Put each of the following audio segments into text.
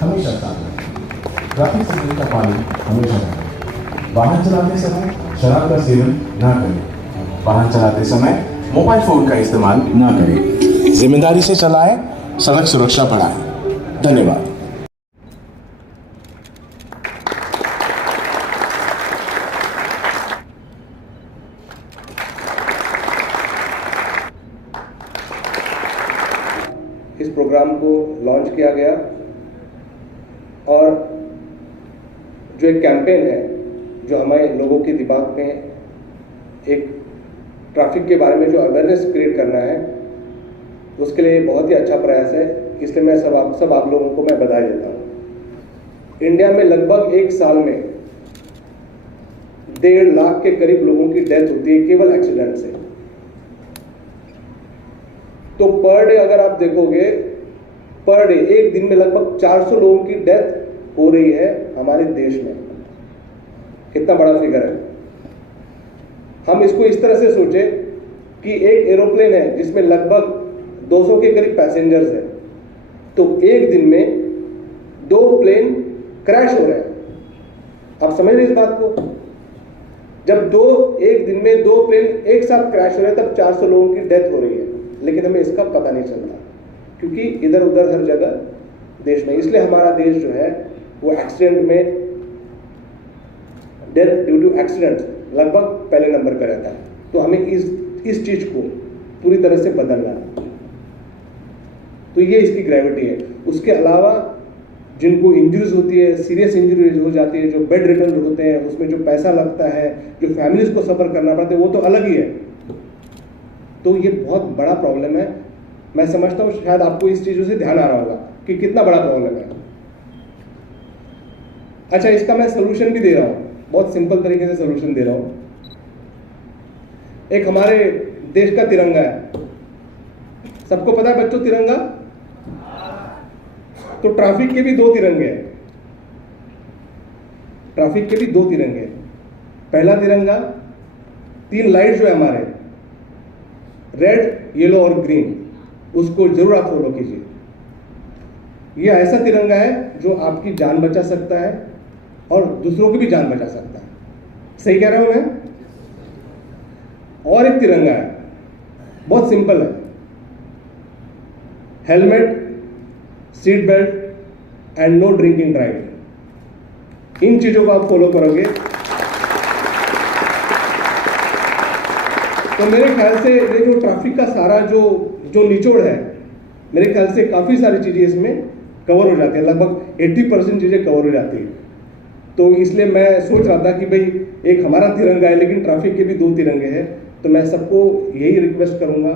हमेशा साथ रखें। ट्रैफिक सिग्नल का पालन हमेशा करें। वाहन चलाते समय शराब का सेवन ना करें। वाहन चलाते समय मोबाइल फोन का इस्तेमाल ना करें। जिम्मेदारी से चलाएं, सड़क सुरक्षा बढ़ाएं। धन्यवाद। इस प्रोग्राम को लॉन्च किया गया और जो एक कैंपेन है जो हमारे लोगों के दिमाग में एक ट्रैफिक के बारे में जो अवेयरनेस क्रिएट करना है, उसके लिए बहुत ही अच्छा प्रयास है। इसलिए मैं सब आप लोगों को मैं बधाई देता हूँ। इंडिया में लगभग एक साल में 1.5 लाख के करीब लोगों की डेथ होती है केवल एक्सीडेंट से। तो पर डे अगर आप देखोगे, पर डे एक दिन में लगभग 400 लोगों की डेथ हो रही है हमारे देश में। कितना बड़ा फिगर है। हम इसको इस तरह से सोचे कि एक एरोप्लेन है जिसमें लगभग 200 के करीब पैसेंजर्स हैं, तो एक दिन में 2 प्लेन क्रैश हो रहे हैं। आप समझ रहे इस बात को? जब एक दिन में 2 प्लेन एक साथ क्रैश हो रहे हैं तब 400 लोगों की डेथ हो रही है, लेकिन हमें इसका पता नहीं चलता क्योंकि इधर उधर हर जगह देश में। इसलिए हमारा देश जो है वो एक्सीडेंट में, डेथ ड्यू टू एक्सीडेंट लगभग पहले नंबर पर रहता है। तो हमें इस चीज को पूरी तरह से बदलना है। तो ये इसकी ग्रेविटी है। उसके अलावा जिनको इंजरीज होती है, सीरियस इंजरीज हो जाती है, जो बेड रिटर्न होते हैं, उसमें जो पैसा लगता है, जो फैमिलीज को सफर करना पड़ता है, वो तो अलग ही है। तो ये बहुत बड़ा प्रॉब्लम है। मैं समझता हूँ शायद आपको इस चीजों से ध्यान आ रहा होगा कि कितना बड़ा प्रॉब्लम है। अच्छा, इसका मैं सोल्यूशन भी दे रहा हूँ, बहुत सिंपल तरीके से सोल्यूशन दे रहा हूँ। एक हमारे देश का तिरंगा है, सबको पता है बच्चों तिरंगा। तो ट्रैफिक के भी 2 तिरंगे हैं। ट्रैफिक के भी 2 तिरंगे हैं। पहला तिरंगा, 3 लाइट जो है हमारे, रेड, येलो और ग्रीन, उसको जरूर आप फॉलो कीजिए। यह ऐसा तिरंगा है जो आपकी जान बचा सकता है और दूसरों की भी जान बचा सकता है। सही कह रहा हूं मैं? और एक तिरंगा है, बहुत सिंपल है, helmet, seat belt and no drinking driving. इन चीजों को आप फॉलो करोगे तो मेरे ख्याल से ये जो ट्रैफिक का सारा जो निचोड़ है, मेरे ख्याल से काफी सारी चीजें इसमें कवर हो जाती है। लगभग 80% चीजें कवर हो जाती है। तो इसलिए मैं सोच रहा था कि भाई एक हमारा तिरंगा है लेकिन ट्रैफिक के भी 2 तिरंगे हैं। तो मैं सबको यही रिक्वेस्ट करूंगा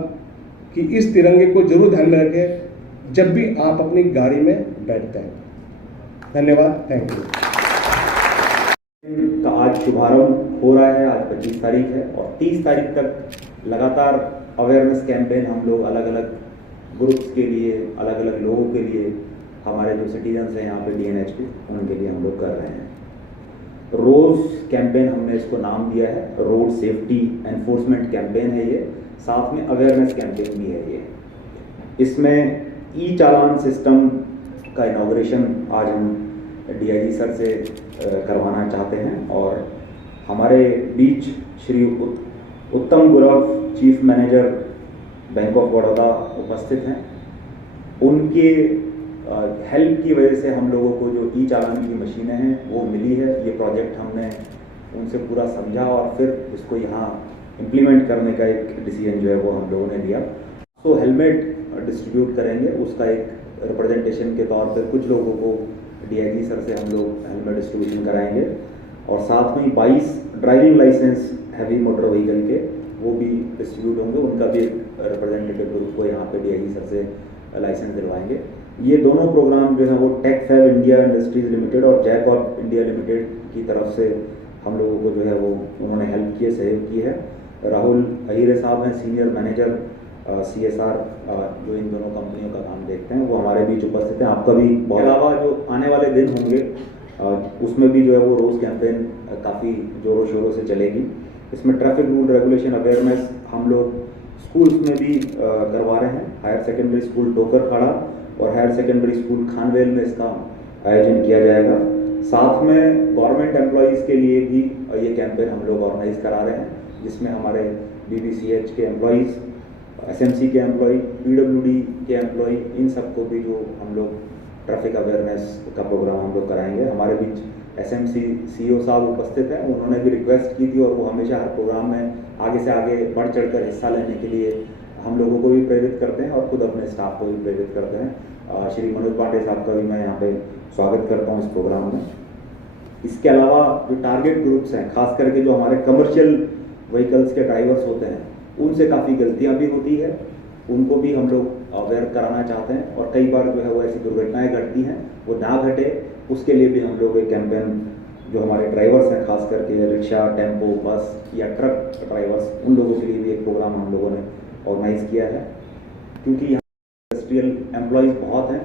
कि इस तिरंगे को जरूर ध्यान में रखें जब भी आप अपनी गाड़ी में बैठते हैं। धन्यवाद, थैंक यू। का आज शुभारंभ हो रहा है। आज 25 तारीख है और 30 तारीख तक लगातार अवेयरनेस कैंपेन हम लोग अलग अलग ग्रुप्स के लिए, अलग अलग लोगों के लिए, हमारे जो सिटीजन्स हैं यहाँ पे DNH के, उनके लिए हम लोग कर रहे हैं। रोज कैंपेन हमने इसको नाम दिया है, रोड सेफ्टी एनफोर्समेंट कैंपेन है ये, साथ में अवेयरनेस कैंपेन भी है ये। इसमें ई चालान सिस्टम का इनॉग्रेशन आज हम DIG सर से करवाना चाहते हैं और हमारे बीच श्री उत्तम Gurav, chief manager bank of Baroda उपस्थित हैं। उनके हेल्प की वजह से हम लोगों को जो ई चालान की मशीनें हैं वो मिली है। ये प्रोजेक्ट हमने उनसे पूरा समझा और फिर इसको यहाँ इम्प्लीमेंट करने का एक डिसीजन जो है वो हम लोगों ने लिया। तो हेलमेट डिस्ट्रीब्यूट करेंगे, उसका एक रिप्रेजेंटेशन के तौर पर कुछ लोगों को DIG सर से हम लोग हेलमेट डिस्ट्रीब्यूशन कराएंगे और साथ में 22 driving licence heavy motor vehicle के वो भी डिस्ट्रीब्यूट होंगे। उनका भी एक रिप्रेजेंटेटिव ग्रुप को यहाँ पे DIG सर से लाइसेंस दिलवाएंगे। ये दोनों प्रोग्राम जो है वो tech fab India industries limited और जैकॉर्प इंडिया लिमिटेड की तरफ से हम लोगों को जो है वो उन्होंने हेल्प की है, सहयोग की है। राहुल अहीरे साहब हैं सीनियर मैनेजर CSR जो इन दोनों कंपनियों का काम देखते हैं, वो हमारे बीच उपस्थित हैं। आपका भी बहुत अलावा जो आने वाले दिन होंगे उसमें भी जो है वो रोज़ कैंपेन काफ़ी ज़ोरों शोरों से चलेगी। इसमें ट्रैफिक रूल रेगुलेशन अवेयरनेस हम लोग स्कूल्स में भी करवा रहे हैं। हायर सेकेंडरी स्कूल टोकर खाड़ा और हायर सेकेंडरी स्कूल खानवेल में इसका आयोजन किया जाएगा। साथ में गवर्नमेंट एम्प्लॉयज़ के लिए भी ये कैंपेन हम लोग ऑर्गेनाइज करा रहे हैं, जिसमें हमारे BBCH के एम्प्लॉयज़, SMC के एम्प्लॉय, PWD के एम्प्लॉय, इन सबको भी जो हम लोग ट्रैफिक अवेयरनेस का प्रोग्राम हम लोग कराएंगे। हमारे बीच SMC CEO साहब उपस्थित हैं, उन्होंने भी रिक्वेस्ट की थी और वो हमेशा हर प्रोग्राम में आगे से आगे बढ़ चढ़कर हिस्सा लेने के लिए हम लोगों को भी प्रेरित करते हैं और खुद अपने स्टाफ को भी प्रेरित करते हैं। श्री मनोज पांडे साहब का भी मैं यहाँ पे स्वागत करता हूँ इस प्रोग्राम में। इसके अलावा जो टारगेट ग्रुप्स हैं, खास करके जो हमारे कमर्शियल व्हीकल्स के ड्राइवर्स होते हैं, उनसे काफ़ी गलतियाँ भी होती है, उनको भी हम लोग अवेयर कराना चाहते हैं और कई बार जो है वो ऐसी दुर्घटनाएं घटती हैं, वो ना घटे उसके लिए भी हम लोग एक कैंपेन, जो हमारे ड्राइवर्स हैं खास करके रिक्शा, टेम्पो, बस या ट्रक ड्राइवर्स, उन लोगों के लिए भी एक प्रोग्राम हम लोगों ने ऑर्गेनाइज किया है। क्योंकि यहाँ इंडस्ट्रियल एम्प्लॉयज़ बहुत हैं,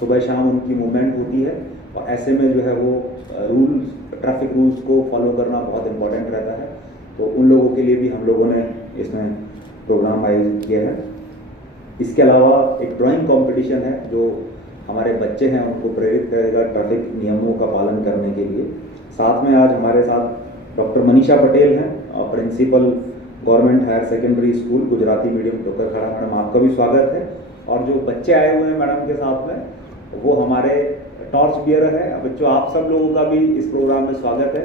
सुबह शाम उनकी मूवमेंट होती है और ऐसे में जो है वो ट्रैफिक रूल्स को फॉलो करना बहुत इम्पोर्टेंट रहता है। तो उन लोगों के लिए भी हम लोगों ने इसमें प्रोग्राम आयोजित किया है। इसके अलावा एक ड्राइंग कंपटीशन है जो हमारे बच्चे हैं उनको प्रेरित करेगा ट्रैफिक नियमों का पालन करने के लिए। साथ में आज हमारे साथ डॉक्टर मनीषा पटेल हैं, principal government higher secondary school Gujarati medium Tokarkhada. Madam आपका भी स्वागत है। और जो बच्चे आए हुए हैं मैडम के साथ में, वो हमारे टॉर्च बियरर है। बच्चों, आप सब लोगों का भी इस प्रोग्राम में स्वागत है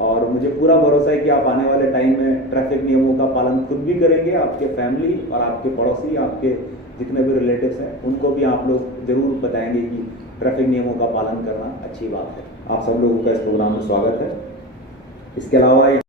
और मुझे पूरा भरोसा है कि आप आने वाले टाइम में ट्रैफिक नियमों का पालन खुद भी करेंगे, आपके फैमिली और आपके पड़ोसी, आपके जितने भी रिलेटिव्स हैं उनको भी आप लोग जरूर बताएंगे कि ट्रैफिक नियमों का पालन करना अच्छी बात है। आप सब लोगों का इस प्रोग्राम में स्वागत है। इसके अलावा